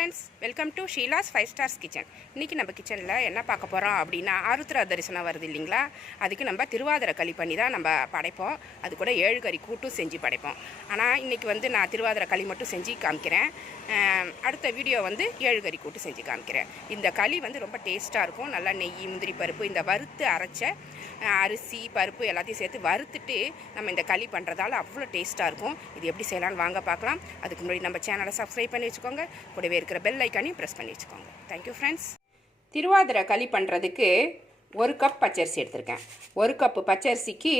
Friends, welcome to Sheela's 5 stars kitchen. இன்றைக்கி நம்ம கிச்சனில் என்ன பார்க்க போகிறோம் அப்படின்னா, ஆருத்ரா தரிசனம் வருது இல்லைங்களா, அதுக்கு நம்ம திருவாதிரை களி பண்ணி தான் நம்ம படைப்போம். அது கூட 7 கறி கூட்டும் செஞ்சு படைப்போம். ஆனால் இன்றைக்கி நான் திருவாதிரை களி மட்டும் செஞ்சு காமிக்கிறேன். அடுத்த வீடியோ 7 கறி கூட்டு செஞ்சு காமிக்கிறேன். இந்த களி ரொம்ப டேஸ்ட்டாக இருக்கும். நல்லா நெய், முந்திரி பருப்பு, இந்த வறுத்து அரைச்ச அரிசி பருப்பு எல்லாத்தையும் சேர்த்து வறுத்துட்டு நம்ம இந்த களி பண்ணுறதால அவ்வளோ டேஸ்ட்டாக இருக்கும். இது எப்படி செய்யலான்னு வாங்க பார்க்கலாம். அதுக்கு முன்னாடி நம்ம சேனலை சப்ஸ்கிரைப் பண்ணி வச்சுக்கோங்க. கூடவே இருக்கிற பெல் ஐக்கானையும் ப்ரெஸ் பண்ணி வச்சுக்கோங்க. Thank you friends. திருவாதிரை களி பண்ணுறதுக்கு 1 கப் பச்சரிசி எடுத்திருக்கேன். 1 கப்பு பச்சரிசிக்கு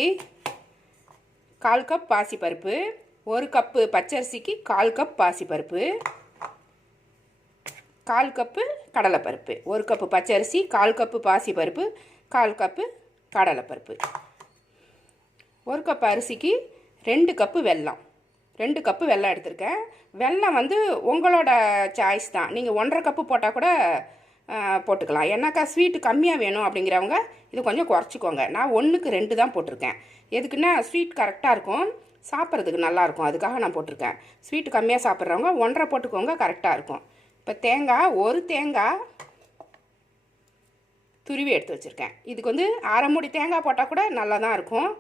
1/4 கப் பாசிப்பருப்பு, 1 கப்பு பச்சரிசிக்கு 1/4 கப் பாசிப்பருப்பு, 1/4 கப்பு கடலைப்பருப்பு. 1 கப்பு பச்சரிசி, 1/4 கப்பு பாசிப்பருப்பு, 1/4 கப்பு கடலைப்பருப்பு. 1 கப் அரிசிக்கு 2 கப்பு வெல்லம். 2 கப்பு வெல்லம் எடுத்திருக்கேன். வெல்லம் உங்களோட சாய்ஸ் தான். நீங்கள் 1/2 கப்பு போட்டால் கூட போட்டுக்கலாம். ஏன்னாக்கா ஸ்வீட்டு கம்மியாக வேணும் அப்படிங்கிறவங்க இது கொஞ்சம் குறைச்சிக்கோங்க. நான் 1க்கு 2 தான் போட்டிருக்கேன். எதுக்குன்னா ஸ்வீட் கரெக்டாக இருக்கும், சாப்பிட்றதுக்கு நல்லாயிருக்கும். அதுக்காக நான் போட்டிருக்கேன். ஸ்வீட்டு கம்மியாக சாப்பிட்றவங்க 1/2 போட்டுக்கோங்க, கரெக்டாக இருக்கும். இப்போ தேங்காய், 1 தேங்காய் துருவி எடுத்து வச்சுருக்கேன். இதுக்கு 1/2 மூடி தேங்காய் போட்டால் கூட நல்லா தான் இருக்கும்.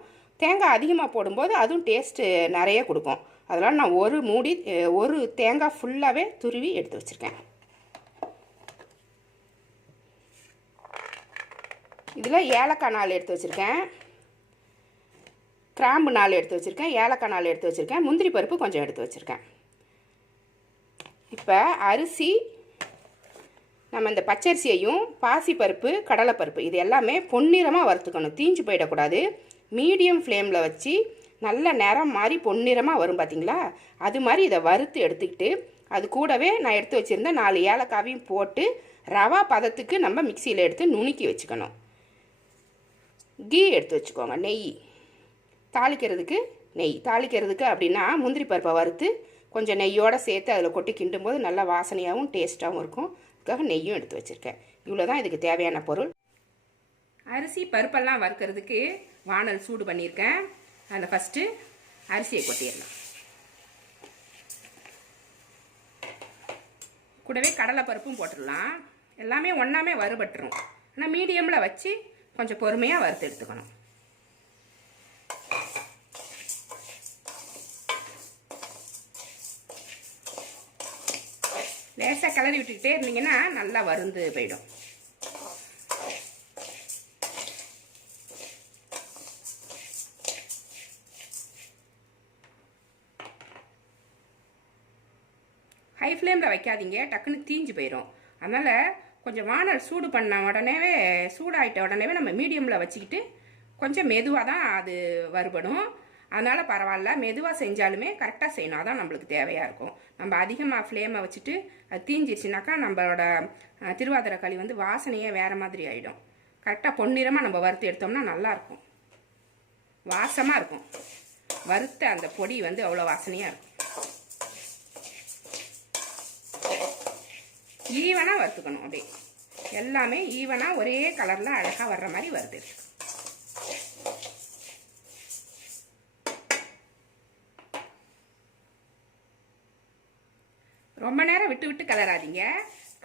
தேங்காய் அதிகமாக போடும்போது அதுவும் டேஸ்ட்டு நிறைய கொடுக்கும். அதனால் நான் 1 தேங்காய் ஃபுல்லாகவே துருவி எடுத்து வச்சுருக்கேன். இதில் ஏலக்காய் 4 எடுத்து வச்சுருக்கேன், கிராம்பு 4 எடுத்து வச்சுருக்கேன், ஏலக்காய் 4 எடுத்து வச்சுருக்கேன், முந்திரி பருப்பு கொஞ்சம் எடுத்து வச்சுருக்கேன். இப்போ அரிசி, நம்ம இந்த பச்சரிசியையும் பாசிப்பருப்பு, கடலைப்பருப்பு இது எல்லாமே பொன்னிறமாக வறுத்துக்கணும். தீஞ்சு போயிடக்கூடாது. மீடியம் ஃப்ளேமில் வச்சு நல்ல நிறம் மாதிரி பொன்னிறமாக வரும் பார்த்திங்களா, அது மாதிரி இதை வறுத்து எடுத்துக்கிட்டு அது கூடவே நான் எடுத்து வச்சுருந்த 4 ஏலக்காவையும் போட்டு ரவா பதத்துக்கு நம்ம மிக்சியில் எடுத்து நுணுக்கி வச்சுக்கணும். கீ எடுத்து வச்சுக்கோங்க, நெய் தாளிக்கிறதுக்கு அப்படின்னா முந்திரி பருப்பை வறுத்து கொஞ்சம் நெய்யோடு சேர்த்து அதில் கொட்டி கிண்டும் போது நல்லா வாசனையாகவும் டேஸ்ட்டாகவும் இருக்கும். அதுக்காக நெய்யும் எடுத்து வச்சுருக்கேன். இவ்வளோ தான் இதுக்கு தேவையான பொருள். அரிசி பருப்பெல்லாம் வறுக்கிறதுக்கு வானல் சூடு பண்ணியிருக்கேன். அதில் ஃபஸ்ட்டு அரிசியை கொட்டிடலாம். கூடவே கடலை பருப்பும் போட்டுடலாம். எல்லாமே ஒன்றாமே வறுபட்டுரும். ஆனால் மீடியமில் வச்சு கொஞ்சம் பொறுமையாக வறுத்து எடுத்துக்கணும். லேசாக கிளறி விட்டுக்கிட்டே இருந்தீங்கன்னா நல்லா வறுந்து போயிடும். ஹை ஃப்ளேமில் வைக்காதீங்க, டக்குன்னு தீஞ்சு போயிடும். அதனால் கொஞ்சம் வானல் சூடு பண்ண உடனேவே, சூடாகிட்ட உடனேவே நம்ம மீடியமில் வச்சுக்கிட்டு கொஞ்சம் மெதுவாக தான் அது வறுபடும். அதனால் பரவாயில்ல, மெதுவாக செஞ்சாலுமே கரெக்டாக செய்யணும். அதான் நம்மளுக்கு தேவையாக இருக்கும். நம்ம அதிகமாக ஃப்ளேமை வச்சுட்டு அது தீஞ்சிருச்சுனாக்கா நம்மளோட திருவாதிரை களி வாசனையே வேறு மாதிரி ஆகிடும். கரெக்டாக பொன்னிறமாக நம்ம வறுத்து எடுத்தோம்னா நல்லாயிருக்கும், வாசமாக இருக்கும். வறுத்த அந்த பொடி அவ்வளோ வாசனையாக இருக்கும். ஈவனாக வறுத்துக்கணும். அப்படியே எல்லாமே ஈவனாக ஒரே கலரில் அழகாக வர்ற மாதிரி வறுத்து எடுத்துக்கணும். ரொம்ப நேரம் விட்டு விட்டு கிளறாதீங்க,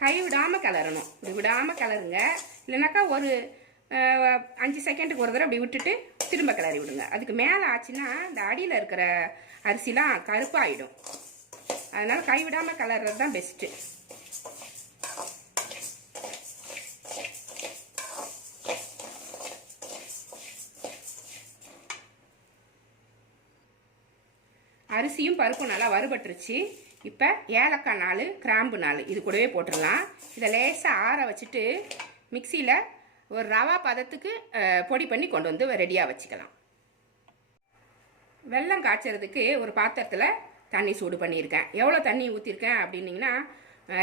கை விடாமல் கிளறணும். இப்படி விடாமல் கிளறுங்க. இல்லைனாக்கா ஒரு 5 செகண்டுக்கு ஒரு தடவை அப்படி விட்டுட்டு திரும்ப கிளறி விடுங்க. அதுக்கு மேலே ஆச்சுன்னா இந்த அடியில் இருக்கிற அரிசிலாம் கருப்பாகிடும். அதனால் கை விடாமல் கிளறது தான் பெஸ்ட்டு. அரிசியும் பருப்பும் நல்லா வறுபட்டுருச்சு. இப்போ ஏலக்காய் 4, கிராம்பு 4 இது கூடவே போட்டுடலாம். இதை லேசாக ஆற வச்சுட்டு மிக்சியில் ஒரு ரவா பதத்துக்கு பொடி பண்ணி கொண்டு ரெடியாக வச்சுக்கலாம். வெல்லம் காய்ச்சறதுக்கு ஒரு பாத்திரத்தில் தண்ணி சூடு பண்ணியிருக்கேன். எவ்வளோ தண்ணி ஊற்றிருக்கேன் அப்படின்னிங்கன்னா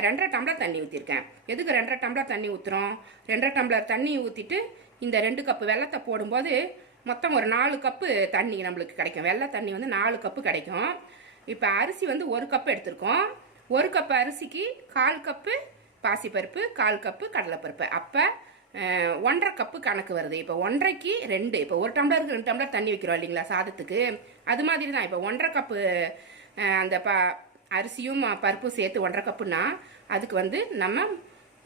2.5 டம்ளர் தண்ணி ஊற்றிருக்கேன். எதுக்கு 2.5 டம்ளர் தண்ணி ஊற்றுறோம்? 2.5 டம்ளர் தண்ணி ஊற்றிட்டு இந்த 2 கப்பு வெல்லத்தை போடும்போது மொத்தம் ஒரு 4 கப்பு தண்ணி நம்மளுக்கு கிடைக்கும். வெள்ளை தண்ணி 4 கப்பு கிடைக்கும். இப்போ அரிசி 1 கப்பு எடுத்திருக்கோம். 1 கப்பு அரிசிக்கு 1/4 கப்பு பாசிப்பருப்பு, 1/4 கப்பு கடலைப்பருப்பு. அப்போ 1.5 கப்பு கணக்கு வருது. இப்போ 1.5க்கு 2. இப்போ 1 டம்ளருக்கு 2 டம்ளர் தண்ணி வைக்கிறோம் இல்லைங்களா சாதத்துக்கு, அது மாதிரி தான். இப்போ 1.5 கப்பு அந்த அரிசியும் பருப்பும் சேர்த்து 1.5 கப்புன்னா அதுக்கு வந்து நம்ம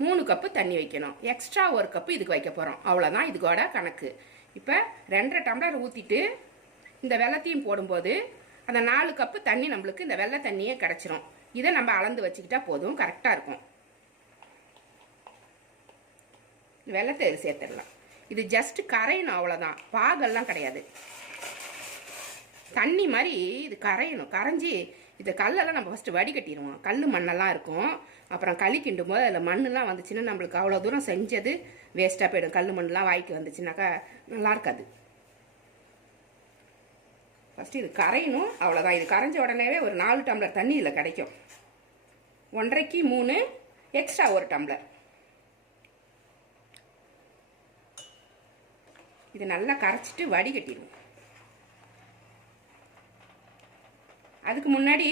3 கப்பு தண்ணி வைக்கணும். எக்ஸ்ட்ரா 1 கப்பு இதுக்கு வைக்க போகிறோம். அவ்வளோதான் இதுக்கோட கணக்கு. இப்போ 2.5 டம்ளர் ஊற்றிட்டு இந்த வெள்ளத்தையும் போடும்போது அந்த 4 கப்பு தண்ணி நம்மளுக்கு இந்த வெள்ளை தண்ணியே கிடச்சிரும். இதை நம்ம அளந்து வச்சுக்கிட்டா போதும், கரெக்டாக இருக்கும். வெள்ளத்தை சேர்த்துடலாம். இது ஜஸ்ட் கரையணும், அவ்வளோதான். பாகெல்லாம் கிடையாது. தண்ணி மாதிரி இது கரையணும். கரைஞ்சி இந்த கல்லெல்லாம் நம்ம ஃபஸ்ட்டு வடிகட்டிடுவோம். கல் மண்ணெல்லாம் இருக்கும். அப்புறம் களி கிண்டும் போது அதில் மண்ணெலாம் வந்துச்சுன்னா நம்மளுக்கு அவ்வளோ தூரம் செஞ்சது வேஸ்ட்டாக போயிடும். கல் மண்ணெலாம் வாய்க்கு வந்துச்சுனாக்கா நல்லா இருக்காது. ஃபஸ்ட்டு இது கரையணும், அவ்வளோதான். இது கரைஞ்ச உடனேவே ஒரு 4 டம்ளர் தண்ணி இதில் கிடைக்கும். 1.5க்கு 3 எக்ஸ்ட்ரா 1 டம்ளர். இது நல்லா கரைச்சிட்டு வடிகட்டிடுவோம். அதுக்கு முன்னாடி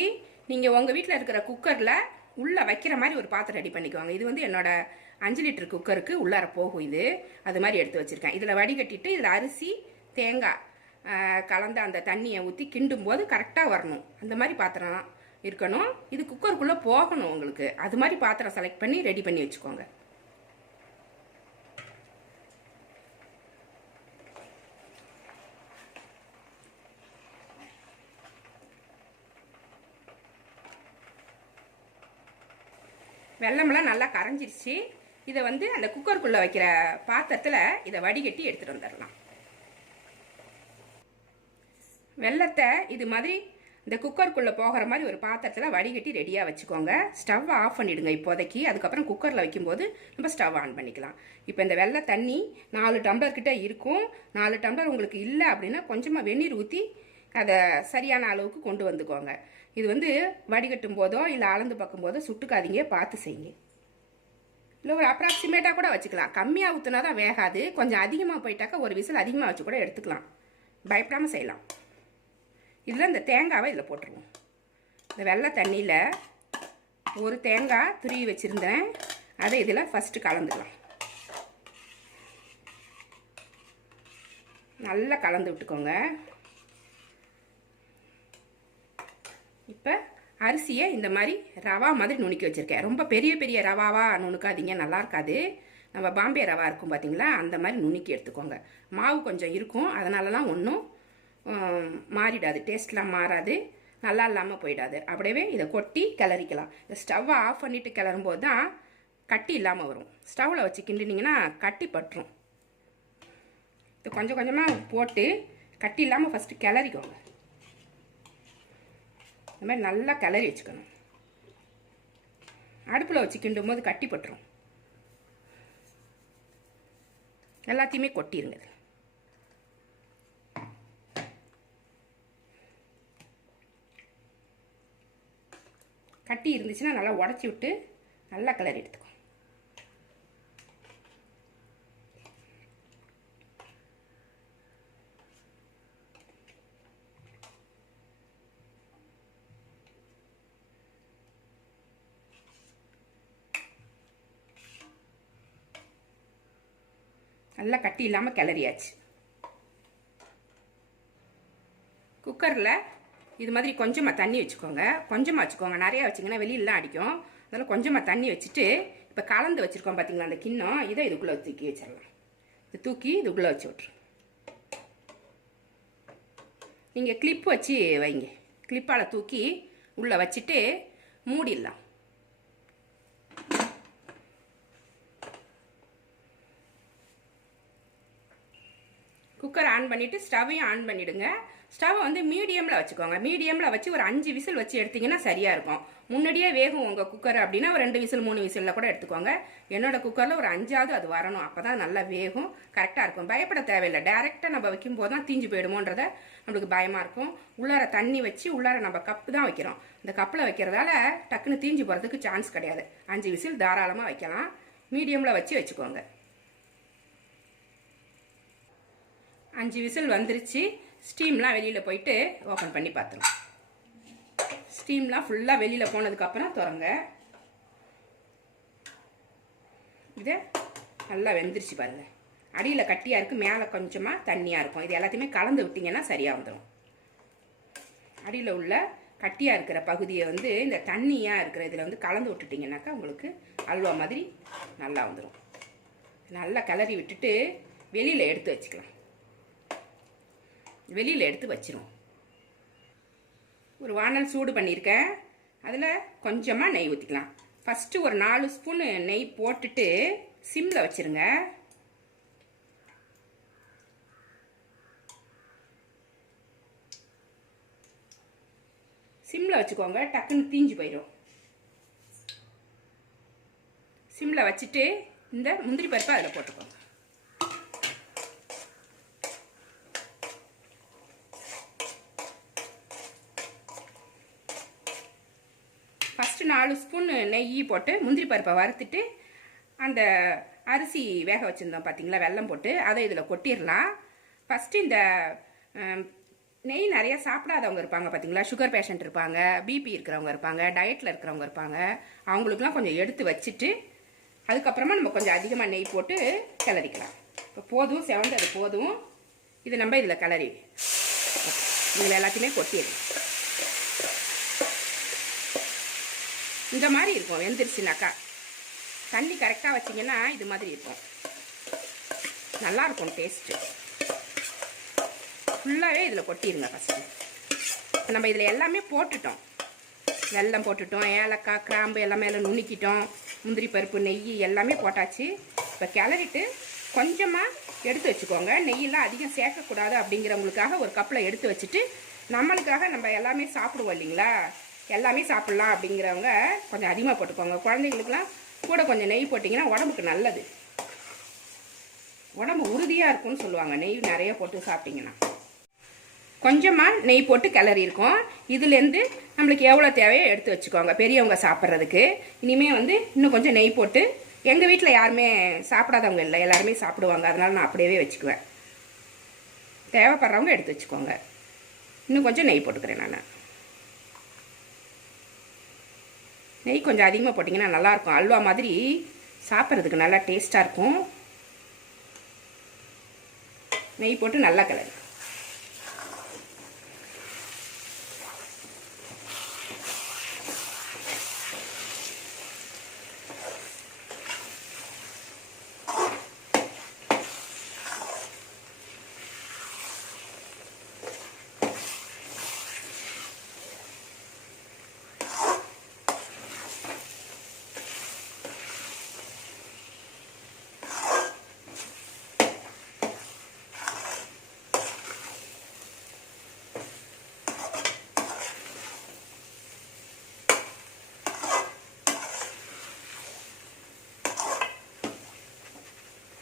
நீங்கள் உங்கள் வீட்டில் இருக்கிற குக்கரில் உள்ளே வைக்கிற மாதிரி ஒரு பாத்திரம் ரெடி பண்ணிக்குவாங்க. இது வந்து என்னோட 5 லிட்டர் குக்கருக்கு உள்ளார போகும். இது அது மாதிரி எடுத்து வச்சுருக்கேன். இதில் வடிகட்டிட்டு இதில் அரிசி தேங்காய் கலந்த அந்த தண்ணியை ஊற்றி கிண்டும் போது கரெக்டாக வரணும். அந்த மாதிரி பாத்திரம் இருக்கணும். இது குக்கருக்குள்ளே போகணும் உங்களுக்கு. அது மாதிரி பாத்திரம் செலக்ட் பண்ணி ரெடி பண்ணி வச்சுக்கோங்க. வெள்ளமெல்லாம் நல்லா கரைஞ்சிருச்சு. இதை வந்து அந்த குக்கருக்குள்ளே வைக்கிற பாத்திரத்தில் இதை வடிகட்டி எடுத்துகிட்டு வந்துடலாம். வெள்ளத்தை இது மாதிரி இந்த குக்கருக்குள்ளே போகிற மாதிரி ஒரு பாத்திரத்தில் வடிகட்டி ரெடியாக வச்சுக்கோங்க. ஸ்டவ் ஆஃப் பண்ணிவிடுங்க இப்போதைக்கு. அதுக்கப்புறம் குக்கரில் வைக்கும்போது நம்ம ஸ்டவ் ஆன் பண்ணிக்கலாம். இப்போ இந்த வெள்ளை தண்ணி 4 டம்ளர் கிட்ட இருக்கும். 4 டம்ளர் உங்களுக்கு இல்லை அப்படின்னா கொஞ்சமாக வெந்நீர் ஊற்றி அதை சரியான அளவுக்கு கொண்டு வந்துக்கோங்க. இது வந்து வடிகட்டும் போதோ இல்லை அளந்து பார்க்கும் போதோ சுட்டுக்காதீங்க, பார்த்து செய்யுங்க. இல்லை ஒரு அப்ராக்சிமேட்டாக கூட வச்சுக்கலாம். கம்மியாக ஊற்றினா தான் வேகாது. கொஞ்சம் அதிகமாக போயிட்டாக்கா ஒரு விசில் அதிகமாக வச்சு கூட எடுத்துக்கலாம். பயப்படாமல் செய்யலாம். இதில் இந்த தேங்காவை இதில் போட்டுருவோம். இந்த வெள்ளை தண்ணியில் ஒரு தேங்காய் துருவி வச்சுருந்தேன். அதை இதில் ஃபஸ்ட்டு கலந்துக்கலாம். நல்லா கலந்து விட்டுக்கோங்க. இப்போ அரிசியை இந்த மாதிரி ரவா மாதிரி நுணுக்கி வச்சுருக்கேன். ரொம்ப பெரிய பெரிய ரவாவாக நுணுக்காதீங்க, நல்லா இருக்காது. நம்ம பாம்பே ரவா இருக்கும் பார்த்தீங்களா, அந்த மாதிரி நுணுக்கி எடுத்துக்கோங்க. மாவு கொஞ்சம் இருக்கும், அதனாலலாம் ஒன்றும் மாறிடாது, டேஸ்ட்லாம் மாறாது, நல்லா இல்லாமல் போயிடாது. அப்படியே இதை கொட்டி கிளறிக்கலாம். இந்த ஸ்டவ்வை ஆஃப் பண்ணிவிட்டு கிளறும்போது தான் கட்டி இல்லாமல் வரும். ஸ்டவ்வில் வச்சு கிண்டினீங்கன்னா கட்டி பட்டுரும். இது கொஞ்சம் கொஞ்சமாக போட்டு கட்டி இல்லாமல் ஃபஸ்ட்டு கிளறிக்கோங்க. இந்த மாதிரி நல்லா கிளறி வச்சுக்கணும். அடுப்பில் வச்சு கிண்டும் போது கட்டி பட்டுரும். எல்லாத்தையுமே கொட்டிடுங்க. கட்டி இருந்துச்சுன்னா நல்லா உடச்சி விட்டு நல்லா கிளறி எடுத்துக்கோ. நல்லா கட்டி இல்லாமல் கிளறியாச்சு. குக்கரில் இது மாதிரி கொஞ்சமாக தண்ணி வச்சுக்கோங்க. கொஞ்சமாக வச்சுக்கோங்க, நிறையா வச்சிங்கன்னா வெளியிலலாம் அடிக்கும். அதனால் கொஞ்சமாக தண்ணி வச்சுட்டு இப்போ கலந்து வச்சுருக்கோம் பார்த்தீங்களா அந்த கிண்ணம், இதை இதுக்குள்ளே தூக்கி வச்சிடலாம். இது தூக்கி இதுக்குள்ளே வச்சு விட்ரு. நீங்கள் கிளிப் வச்சு வைங்க. கிளிப்பால் தூக்கி உள்ளே வச்சுட்டு மூடிடலாம். குக்கர் ஆன் பண்ணிவிட்டு ஸ்டவ்வையும் ஆன் பண்ணிவிடுங்க. ஸ்டவ்வை வந்து மீடியமில் வச்சுக்கோங்க. மீடியமில் வச்சு ஒரு 5 விசில் வச்சு எடுத்திங்கன்னா சரியாக இருக்கும். முன்னாடியே வேகும் உங்கள் குக்கர் அப்படின்னா ஒரு 2 விசில் 3 விசிலில் கூட எடுத்துக்கோங்க. என்னோட குக்கரில் ஒரு 5ஆவது அது வரணும். அப்போ தான் நல்லா வேகும், கரெக்டாக இருக்கும். பயப்பட தேவையில்லை. டைரெக்டாக நம்ம வைக்கும் போது தான் தீஞ்சு போயிடுமோன்றத நம்மளுக்கு பயமாக இருக்கும். உள்ளார தண்ணி வச்சு உள்ளார நம்ம கப்பு தான் வைக்கிறோம். இந்த கப்பில் வைக்கிறதால டக்குன்னு தீஞ்சு போகிறதுக்கு சான்ஸ் கிடையாது. 5 விசில் தாராளமாக வைக்கலாம். மீடியமில் வச்சு வச்சுக்கோங்க. 5 விசில் வந்துருச்சு. ஸ்டீம்லாம் வெளியில் போயிட்டு ஓப்பன் பண்ணி பார்த்துலாம். ஸ்டீம்லாம் ஃபுல்லாக வெளியில் போனதுக்கப்புறம் திறங்க. இது நல்லா வெந்துருச்சு பாருங்கள். அடியில் கட்டியாக இருக்குது, மேலே கொஞ்சமாக தண்ணியாக இருக்கும். இது எல்லாத்தையுமே கலந்து விட்டிங்கன்னா சரியாக வந்துடும். அடியில் உள்ள கட்டியாக இருக்கிற பகுதியை வந்து இந்த தண்ணியாக இருக்கிற இதில் வந்து கலந்து விட்டுட்டிங்கனாக்கா உங்களுக்கு அல்வா மாதிரி நல்லா வந்துடும். நல்லா கிளறி விட்டுட்டு வெளியில் எடுத்து வச்சுக்கலாம். வெளியில் எடுத்து வச்சிரும். ஒரு வானல் சூடு பண்ணியிருக்கேன். அதில் கொஞ்சமாக நெய் ஊற்றிக்கலாம். ஃபஸ்ட்டு ஒரு 4 ஸ்பூன் நெய் போட்டுட்டு சிம்மில் வச்சுருங்க. சிம்மில் வச்சுக்கோங்க, டக்குன்னு தீஞ்சு போயிடும். சிம்மில் வச்சுட்டு இந்த முந்திரி பருப்பை அதில் போட்டுக்கோங்க. ஃபஸ்ட்டு 4 ஸ்பூன் நெய் போட்டு முந்திரி பருப்பை வறுத்துட்டு அந்த அரிசி வேக வச்சுருந்தோம் பார்த்தீங்களா, வெல்லம் போட்டு அதை இதில் கொட்டிடலாம். ஃபஸ்ட்டு இந்த நெய் நிறையா சாப்பிடாதவங்க இருப்பாங்க பார்த்தீங்களா, சுகர் பேஷண்ட் இருப்பாங்க, பிபி இருக்கிறவங்க இருப்பாங்க, டயட்டில் இருக்கிறவங்க இருப்பாங்க, அவங்களுக்குலாம் கொஞ்சம் எடுத்து வச்சுட்டு அதுக்கப்புறமா நம்ம கொஞ்சம் அதிகமாக நெய் போட்டு கிளறிக்கலாம். இப்போ போதும், செவந்தது போதும். இது நம்ம இதில் கிளறி இதில் எல்லாத்தையுமே கொட்டிடலாம். இந்த மாதிரி இருக்கும். வெந்துருச்சுனாக்கா தண்ணி கரெக்டாக வச்சிங்கன்னா இது மாதிரி இருக்கும். நல்லாயிருக்கும் டேஸ்ட்டு. ஃபுல்லாகவே இதில் கொட்டிடுங்க ஃபஸ்ட்டு. நம்ம இதில் எல்லாமே போட்டுட்டோம். வெல்லம் போட்டுட்டோம், ஏலக்காய், கிராம்பு எல்லாமே எல்லாம் நுணுக்கிட்டோம், முந்திரி பருப்பு, நெய் எல்லாமே போட்டாச்சு. இப்போ கிளறிட்டு கொஞ்சமாக எடுத்து வச்சுக்கோங்க. நெய்யெல்லாம் அதிகம் சேர்க்கக்கூடாது அப்படிங்கிறவங்களுக்காக ஒரு கப்பில் எடுத்து வச்சுட்டு, நம்மளுக்காக நம்ம எல்லாமே சாப்பிடுவோம் இல்லைங்களா, எல்லாமே சாப்பிட்லாம் அப்படிங்கிறவங்க கொஞ்சம் அதிகமாக போட்டுக்கோங்க. குழந்தைங்களுக்குலாம் கூட கொஞ்சம் நெய் போட்டிங்கன்னா உடம்புக்கு நல்லது, உடம்பு உறுதியாக இருக்கும்னு சொல்லுவாங்க நெய் நிறைய போட்டு சாப்பிட்டிங்கன்னா. கொஞ்சமாக நெய் போட்டு கிளறி இருக்கும். இதுலேருந்து நம்மளுக்கு எவ்வளோ தேவையோ எடுத்து வச்சுக்கோங்க பெரியவங்க சாப்பிட்றதுக்கு. இனிமேல் வந்து இன்னும் கொஞ்சம் நெய் போட்டு, எங்கள் வீட்டில் யாருமே சாப்பிடாதவங்க இல்லை, எல்லாருமே சாப்பிடுவாங்க, அதனால் நான் அப்படியே வச்சுக்குவேன். தேவைப்படுறவங்க எடுத்து வச்சுக்கோங்க. இன்னும் கொஞ்சம் நெய் போட்டுக்கிறேன் நான். நெய் கொஞ்சம் அதிகமாக போட்டிங்கன்னா நல்லாயிருக்கும். அல்வா மாதிரி சாப்பிட்றதுக்கு நல்லா டேஸ்ட்டாக இருக்கும். நெய் போட்டு நல்லா கிளறி.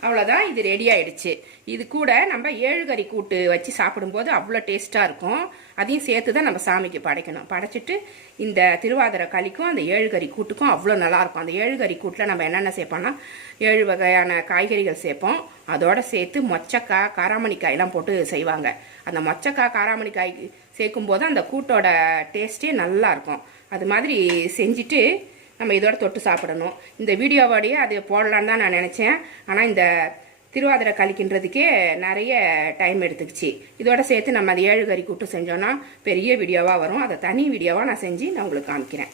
அவ்வளோதான், இது ரெடி ஆகிடுச்சு. இது கூட நம்ம 7 கறி கூட்டு வச்சு சாப்பிடும்போது அவ்வளோ டேஸ்ட்டாக இருக்கும். அதையும் சேர்த்து தான் நம்ம சாமிக்கு படைக்கணும். படைச்சிட்டு இந்த திருவாதிரை களிக்கும் அந்த 7 கறி கூட்டுக்கும் அவ்வளோ நல்லாயிருக்கும். அந்த 7 கறி கூட்டில் நம்ம என்னென்ன சேர்ப்போம்னா 7 வகையான காய்கறிகள் சேர்ப்போம். அதோடு சேர்த்து மொச்சக்காய், காராமணிக்காயெல்லாம் போட்டு செய்வாங்க. அந்த மொச்சக்காய், காராமணிக்காய் சேர்க்கும்போது அந்த கூட்டோட டேஸ்ட்டே நல்லாயிருக்கும். அது மாதிரி செஞ்சுட்டு நம்ம இதோட தொட்டு சாப்பிடணும். இந்த வீடியோவோடையே அது போடலான்னு தான் நான் நினச்சேன். ஆனால் இந்த திருவாதிரை கழிக்கின்றதுக்கே நிறைய டைம் எடுத்துக்கிச்சு. இதோட சேர்த்து நம்ம அந்த 7 கறி கூட்டு செஞ்சோன்னா பெரிய வீடியோவாக வரும். அதை தனி வீடியோவாக நான் செஞ்சு நான் உங்களுக்கு காமிக்கிறேன்.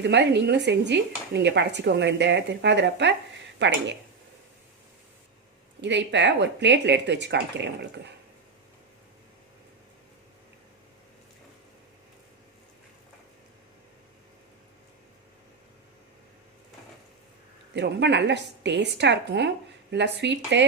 இது மாதிரி நீங்களும் செஞ்சு நீங்கள் படைச்சிக்கோங்க. இந்த திருவாதிரப்ப படைங்க. இதை இப்போ ஒரு பிளேட்டில் எடுத்து வச்சு காமிக்கிறேன் உங்களுக்கு. இது ரொம்ப நல்ல டேஸ்ட்டாக இருக்கும். நல்லா ஸ்வீட்டு.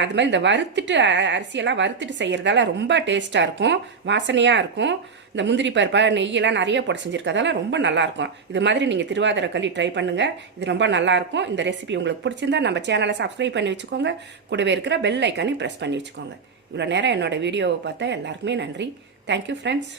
அது மாதிரி இந்த வறுத்துட்டு அரிசியெல்லாம் வறுத்துட்டு செய்கிறதால ரொம்ப டேஸ்ட்டாக இருக்கும், வாசனையாக இருக்கும். இந்த முந்திரி பருப்பா, நெய்யெல்லாம் நிறைய போட்டு செஞ்சுருக்கதால ரொம்ப நல்லாயிருக்கும். இது மாதிரி நீங்கள் திருவாதிரை களி ட்ரை பண்ணுங்கள். இது ரொம்ப நல்லாயிருக்கும். இந்த ரெசிபி உங்களுக்கு பிடிச்சிருந்தா நம்ம சேனலை சப்ஸ்கிரைப் பண்ணி வச்சுக்கோங்க. கூடவே இருக்கிற பெல் ஐக்கானையும் ப்ரெஸ் பண்ணி வச்சுக்கோங்க. இவ்வளோ நேரம் என்னோடய வீடியோவை பார்த்தா எல்லாருக்குமே நன்றி. Thank you friends.